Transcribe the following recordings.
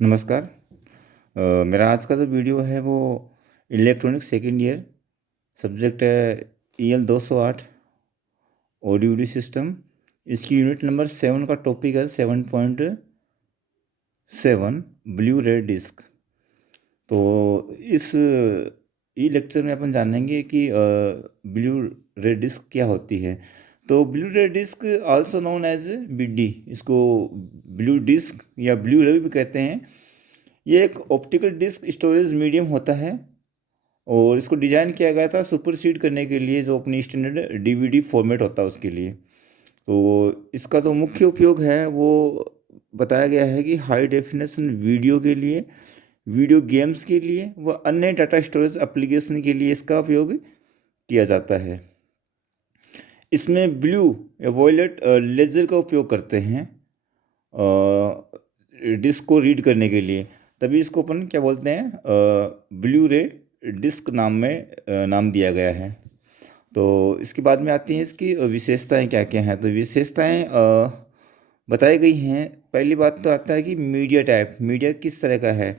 नमस्कार। मेरा आज का जो वीडियो है वो इलेक्ट्रॉनिक्स सेकेंड ईयर सब्जेक्ट है EL 208 ऑडियो वीडियो सिस्टम। इसकी यूनिट नंबर 7 का टॉपिक है 7.7 ब्लू रे डिस्क। तो इस ई लेक्चर में अपन जानेंगे कि ब्लू रे डिस्क क्या होती है। तो Blu ray disc also known as BD, इसको ब्लू डिस्क या ब्लू रे भी कहते हैं। ये एक ऑप्टिकल डिस्क स्टोरेज मीडियम होता है और इसको डिज़ाइन किया गया था सुपरसीड करने के लिए जो अपनी स्टैंडर्ड DVD फॉर्मेट होता है उसके लिए। तो इसका जो मुख्य उपयोग है वो बताया गया है कि हाई डेफिनेशन वीडियो के लिए, वीडियो गेम्स के लिए व अन्य डाटा स्टोरेज एप्लीकेशन के लिए इसका उपयोग किया जाता है। इसमें ब्लू या वॉयलेट लेजर का उपयोग करते हैं डिस्क को रीड करने के लिए, तभी इसको अपन क्या बोलते हैं, ब्लू रे डिस्क नाम दिया गया है। तो इसके बाद में आती हैं इसकी विशेषताएं क्या क्या हैं। तो विशेषताएं बताई गई हैं। पहली बात तो आता है कि मीडिया किस तरह का है।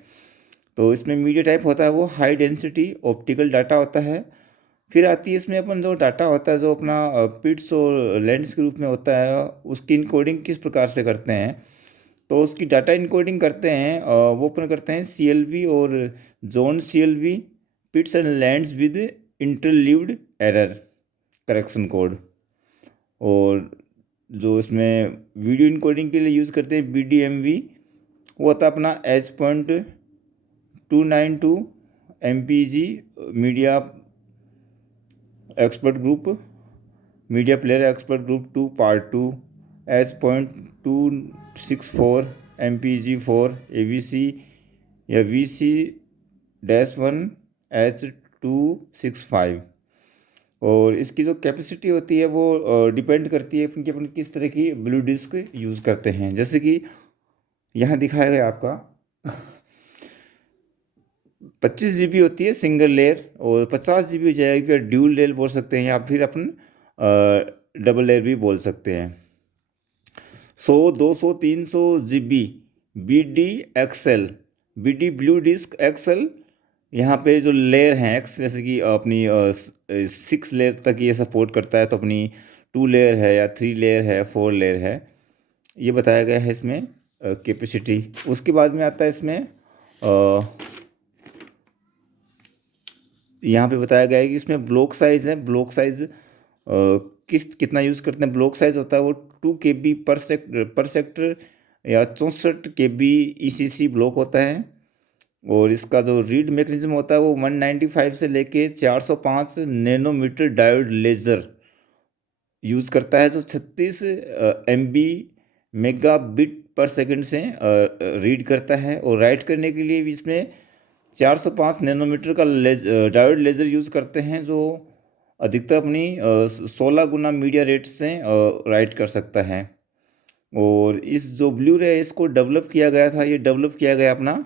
तो इसमें मीडिया टाइप होता है वो हाई डेंसिटी ऑप्टिकल डाटा होता है। फिर आती है इसमें अपन जो डाटा होता है जो अपना पिट्स और लेंस के रूप में होता है, उसकी इनकोडिंग किस प्रकार से करते हैं। तो उसकी डाटा इनकोडिंग करते हैं वो अपन करते हैं CLV और zone CLV pits and lands with interleaved error correction code. और जो इसमें वीडियो इनकोडिंग के लिए यूज़ करते हैं BDMV, वो होता है अपना H.292 MPG media expert group, media player expert group 2 part 2, H.264 MPG4 AVC या VC-1 H.265। और इसकी जो कैपेसिटी होती है वो डिपेंड करती है कि अपन किस तरह की ब्लू डिस्क यूज़ करते हैं। जैसे कि यहाँ दिखाया गया आपका 25 GB होती है सिंगल लेयर और 50 GB हो जाएगी, फिर ड्यूल लेयर बोल सकते हैं या फिर अपन डबल लेयर भी बोल सकते हैं। 100, 200, 300 GB BD Blu disc XL। यहाँ पे जो लेयर हैं एक्स, जैसे कि अपनी 6 लेयर तक ये सपोर्ट करता है, तो अपनी 2 लेयर है या 3 लेयर है, 4 लेयर है, ये बताया गया है इसमें कैपेसिटी। उसके बाद में आता है इसमें यहाँ पे बताया गया है कि इसमें ब्लॉक साइज़ है। ब्लॉक साइज़ कितना यूज़ करते हैं। ब्लॉक साइज़ होता है वो 2 KB पर सेक्टर या 64 KB ECC ब्लॉक होता है। और इसका जो रीड मैकेनिज्म होता है वो 195 से लेके 405 नैनोमीटर डायोड लेज़र यूज़ करता है, जो 36 MB मेगाबिट पर सेकंड से रीड करता है। और राइट करने के लिए भी इसमें 405 नैनोमीटर का डायोड लेज़र यूज़ करते हैं, जो अधिकतर अपनी 16 गुना मीडिया रेट से राइट कर सकता है। और इस जो ब्लू रे है इसको डेवलप किया गया था, ये डेवलप किया गया अपना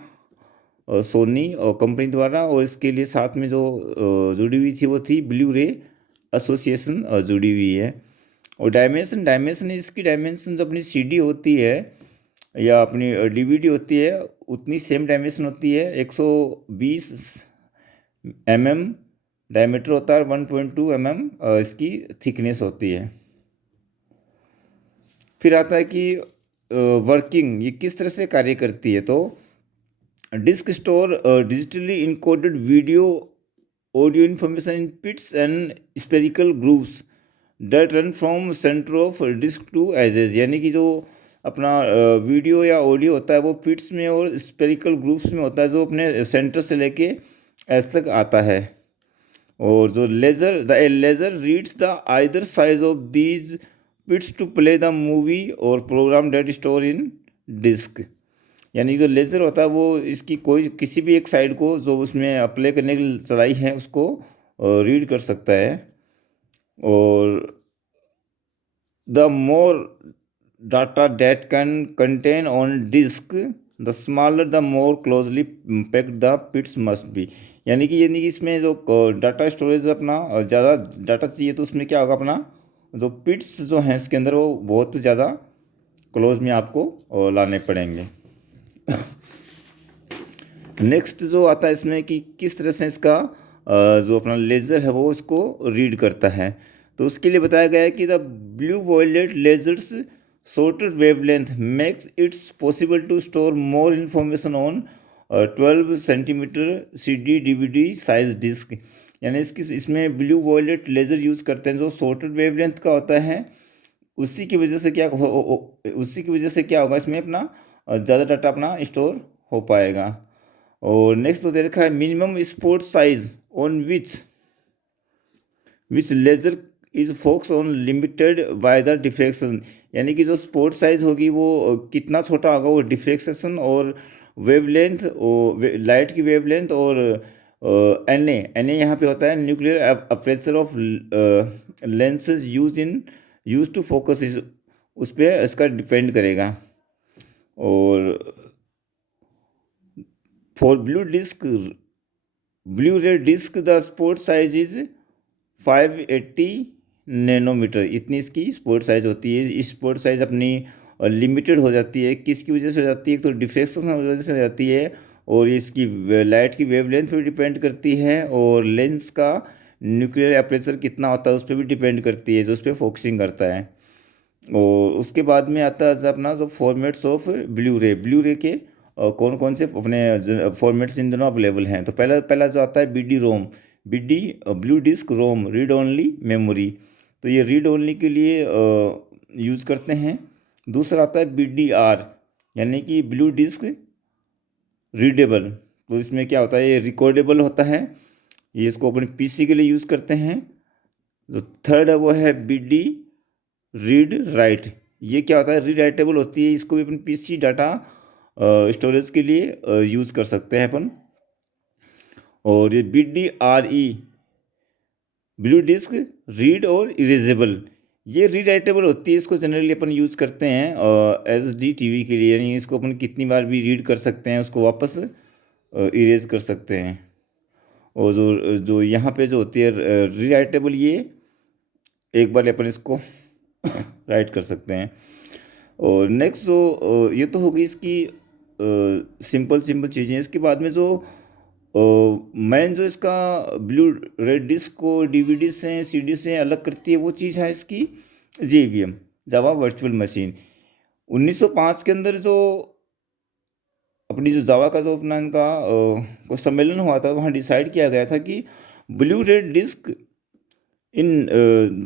सोनी कंपनी द्वारा। और इसके लिए साथ में जो जुड़ी हुई थी वो थी ब्लू रे एसोसिएशन जुड़ी हुई है। और डायमेंशन इसकी डायमेंशन जो अपनी CD होती है या अपनी DVD होती है उतनी सेम डायमेंशन होती है। 120 mm डायमीटर होता है, 1.2 mm इसकी थिकनेस होती है। फिर आता है कि वर्किंग ये किस तरह से कार्य करती है। तो disc store digitally encoded video audio information in pits and spherical grooves that run from centre of disc to edges. यानी कि जो अपना वीडियो या ऑडियो होता है वो पिट्स में और स्पेरिकल ग्रूव्स में होता है, जो अपने सेंटर से लेके एज तक आता है। और जो laser reads the either size of these pits to play the movie or programme that store in disc. यानी जो लेज़र होता है वो इसकी कोई किसी भी एक साइड को जो उसमें अप्लाई करने की चलाई है उसको रीड कर सकता है। और the more data that can contain on disc the smaller the more closely packed the pits must be. यानी कि इसमें जो डाटा स्टोरेज अपना ज़्यादा डाटा चाहिए तो उसमें क्या होगा, अपना जो पिट्स जो हैं इसके अंदर वो बहुत ज़्यादा क्लोज में आपको लाने पड़ेंगे। नेक्स्ट जो आता है इसमें कि किस तरह से इसका जो अपना लेज़र है वो इसको रीड करता है। तो उसके लिए बताया गया है कि the blue violet lasers shorter wavelength makes its possible to store more information on 12 centimetre CD DVD size disc. यानी इसमें ब्लू वॉयलेट लेज़र यूज़ करते हैं जो शॉर्टर वेवलेंथ का होता है। उसी की वजह से क्या होगा, इसमें अपना ज़्यादा डाटा अपना स्टोर हो पाएगा। और नेक्स्ट तो दे रखा है minimum spot size on which laser is focus on limited by the diffraction. यानी कि जो स्पोर्ट साइज होगी वो कितना छोटा होगा, वो डिफ्रेक्शन और वेवलेंथ, लाइट की वेवलेंथ और एन ए यहाँ पे होता है nuclear aperture of lenses use to focus, उस पर इसका डिपेंड करेगा। और for blue ray disc the spot size is 580 nanometre, इतनी इसकी स्पोर्ट साइज होती है। इस स्पोर्ट साइज अपनी लिमिटेड हो जाती है, किसकी वजह से हो जाती है, एक तो डिफ्रेक्शन की वजह से हो जाती है, और इसकी लाइट की वेवलेंथ पर डिपेंड करती है, और लेंस का न्यूक्लियर अपर्चर कितना होता है उस पर भी डिपेंड करती है, जो उस पर फोकसिंग करता है। और उसके बाद में आता है अपना जो फॉर्मेट्स ऑफ ब्लू रे के कौन कौन से अपने फॉर्मेट्स इन दोनों अवेलेबल हैं। तो पहला जो आता है BD ब्लू डिस्क रोम रीड ओनली मेमोरी। तो ये रीड ओनली के लिए यूज़ करते हैं। दूसरा आता है BDR यानी कि ब्लू डिस्क रीडेबल। तो इसमें क्या होता है, ये रिकॉर्डेबल होता है, ये इसको अपने PC के लिए यूज़ करते हैं। जो थर्ड है वो है BD रीड राइट। ये क्या होता है, रीड राइटेबल होती है, इसको भी अपन PC डाटा स्टोरेज के लिए यूज़ कर सकते हैं अपन। और ये BDRE ब्लू डिस्क रीड और इरेजेबल, ये रीड राइटेबल होती है, इसको जनरली अपन यूज़ करते हैं SD TV के लिए, यानी इसको अपन कितनी बार भी रीड कर सकते हैं, उसको वापस इरेज कर सकते हैं। और जो जो यहाँ पे जो होती है री राइटेबल, ये एक बार अपन इसको राइट कर सकते हैं। और नेक्स्ट जो ये तो होगी इसकी सिंपल चीज़ें। इसके बाद में जो मेन जो इसका ब्लू रेड डिस्क को DVD से CD से अलग करती है वो चीज़ है इसकी JVM जावा वर्चुअल मशीन। 1905 के अंदर जो अपनी जो जावा का जो अपना इनका को सम्मेलन हुआ था, वहाँ डिसाइड किया गया था कि blue ray disc in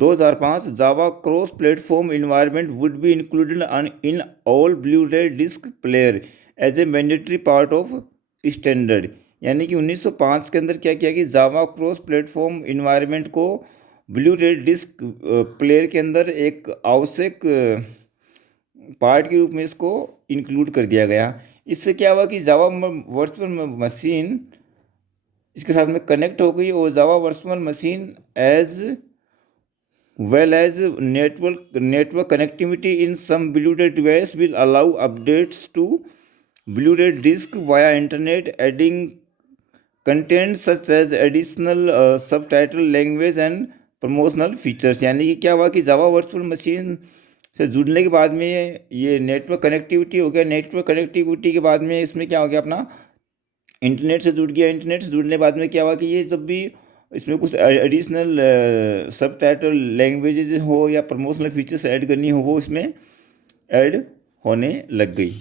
2005 Java cross platform environment would be included in all blue ray disc player as a mandatory part of standard. यानी कि 1905 के अंदर क्या किया कि जावा क्रॉस प्लेटफॉर्म इन्वायरमेंट को ब्लू रेड डिस्क प्लेयर के अंदर एक आवश्यक पार्ट के रूप में इसको इंक्लूड कर दिया गया। इससे क्या हुआ कि जावा वर्चुअल मशीन इसके साथ में कनेक्ट हो गई, और Java virtual machine as well as network connectivity in some blue ray device will allow updates to blue ray disc via internet adding content such as additional subtitle language and promotional features. यानी कि क्या हुआ कि जावा virtual machine से जुड़ने के बाद में ये नेटवर्क कनेक्टिविटी हो गया। नेटवर्क कनेक्टिविटी के बाद में इसमें क्या हो गया, अपना इंटरनेट से जुड़ गया। इंटरनेट से जुड़ने के बाद में क्या हुआ कि ये जब भी इसमें कुछ एडिशनल सबटाइटल लैंग्वेजेज हो या प्रमोशनल फीचर्स ऐड करनी हो, वो इसमें ऐड होने लग गई।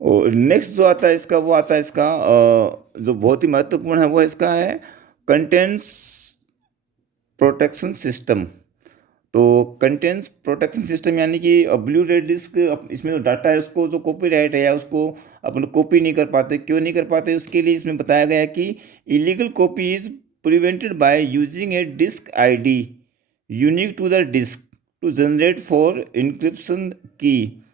और नेक्स्ट जो आता है इसका, वो आता है इसका जो बहुत ही महत्वपूर्ण है, वो इसका है कंटेंट्स प्रोटेक्शन सिस्टम। तो कंटेंट्स प्रोटेक्शन सिस्टम यानी कि ब्लू रेड डिस्क इसमें जो डाटा है उसको जो कॉपीराइट है या उसको अपन कॉपी नहीं कर पाते, क्यों नहीं कर पाते, उसके लिए इसमें बताया गया है कि illegal copy is prevented by using a disc ID unique to the disc to generate for encryption key.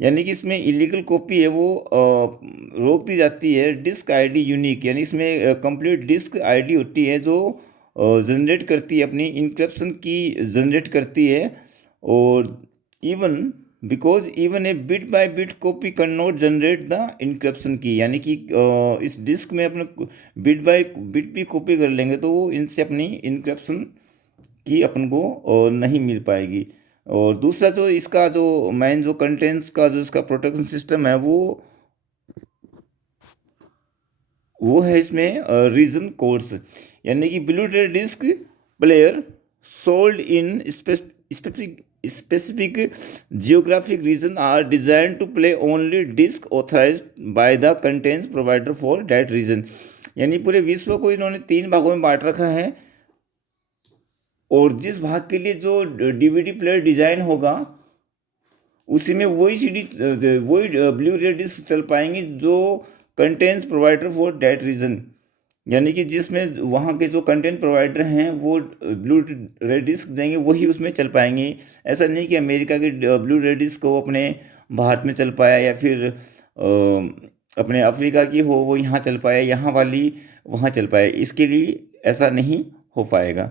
यानी कि इसमें इलीगल कॉपी है वो रोक दी जाती है डिस्क ID यूनिक, यानी इसमें कंप्लीट डिस्क ID होती है जो जनरेट करती है अपनी इंक्रिप्शन की जनरेट करती है। और because even a bit by bit copy can not generate the encryption key. यानी कि इस डिस्क में अपने बिट बाय बिट भी कॉपी कर लेंगे तो वो इनसे अपनी इंक्रिप्शन की अपन को नहीं मिल पाएगी। और दूसरा जो इसका जो मेन जो कंटेंट्स का जो इसका प्रोटेक्शन सिस्टम है, वो वो है इसमें रीजन कोड्स, यानी कि blue ray disc player sold in specific geographic region are design to play only disc authorise by the contents provider for that region. यानी पूरे विश्व को इन्होंने 3 भागों में बांट रखा है, और जिस भाग के लिए जो डीवीडी प्लेयर डिजाइन होगा उसी में वही वही ब्लू रे डिस्क चल पाएंगी जो contents provider for that region, यानी कि जिसमें वहाँ के जो कंटेंट प्रोवाइडर हैं वो ब्लू रे डिस्क देंगे वही उसमें चल पाएंगे। ऐसा नहीं कि अमेरिका के ब्लू रे डिस्क को अपने भारत में चल पाया, या फिर अपने अफ्रीका की हो वो यहाँ चल पाया, यहाँ वाली वहाँ चल पाए, इसके लिए ऐसा नहीं हो पाएगा।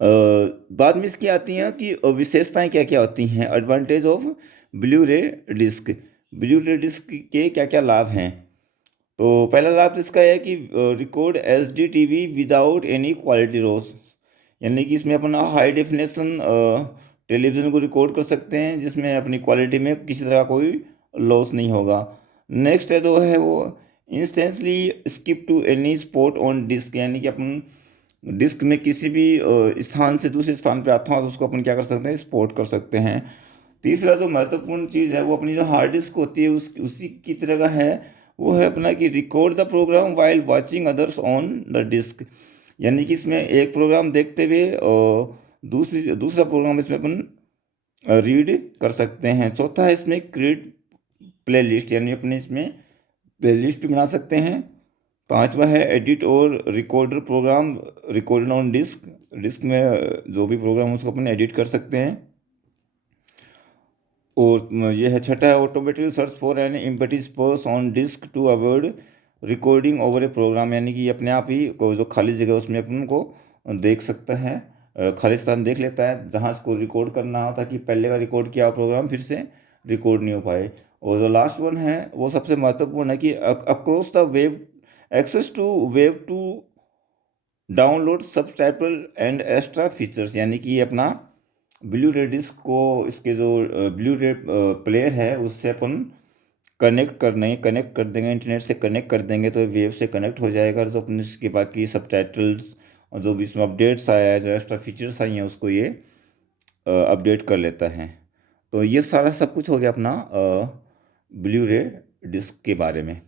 बाद में इसकी आती हैं कि विशेषताएं क्या क्या होती हैं। Advantage of blue ray disc, blue ray disc के क्या क्या लाभ हैं। तो पहला लाभ इसका है कि record HD TV without any quality loss, यानी कि इसमें अपना हाई डेफिनेशन टेलीविज़न को रिकॉर्ड कर सकते हैं जिसमें अपनी क्वालिटी में किसी तरह कोई लॉस नहीं होगा। नेक्स्ट है जो है वो instantly skip to any spot on disc, यानी कि अपन डिस्क में किसी भी स्थान से दूसरे स्थान पे आता हूँ तो उसको अपन क्या कर सकते हैं, स्पॉट कर सकते हैं। तीसरा जो महत्वपूर्ण चीज़ है वो अपनी जो हार्ड डिस्क होती है उसी की तरह का है, वो है अपना कि record the programme while watching others on the disc, यानी कि इसमें एक प्रोग्राम देखते हुए दूसरा प्रोग्राम इसमें अपन रीड कर सकते हैं। चौथा है इसमें क्रिएट प्ले लिस्ट, यानी अपने इसमें प्ले लिस्ट भी बना सकते हैं। पांचवा है एडिट और recorder programme recorded on disc, disc में जो भी प्रोग्राम उसको अपन एडिट कर सकते हैं। और ये है छठा है automatic search for an empty space on disc to avoid recording over a programme, यानी कि अपने आप ही जो खाली जगह उसमें अपन को देख सकता है, खाली स्थान देख लेता है जहाँ इसको रिकॉर्ड करना हो, ताकि पहले का रिकॉर्ड किया प्रोग्राम फिर से रिकॉर्ड नहीं हो पाए। और जो लास्ट वन है वो सबसे महत्वपूर्ण है कि across the web access to web to download subtitle and extra features, यानी कि अपना ब्लू रे डिस्क को इसके जो ब्लू रे प्लेयर है उससे अपन कनेक्ट कर देंगे, इंटरनेट से कनेक्ट कर देंगे तो वेब से कनेक्ट हो जाएगा। जो अपने इसके बाकी सबटाइटल्स और जो भी इसमें अपडेट्स आया है, जो एक्स्ट्रा फीचर्स आई हैं उसको ये अपडेट कर लेता है। तो ये सारा सब कुछ हो गया अपना ब्लू रे डिस्क के बारे में।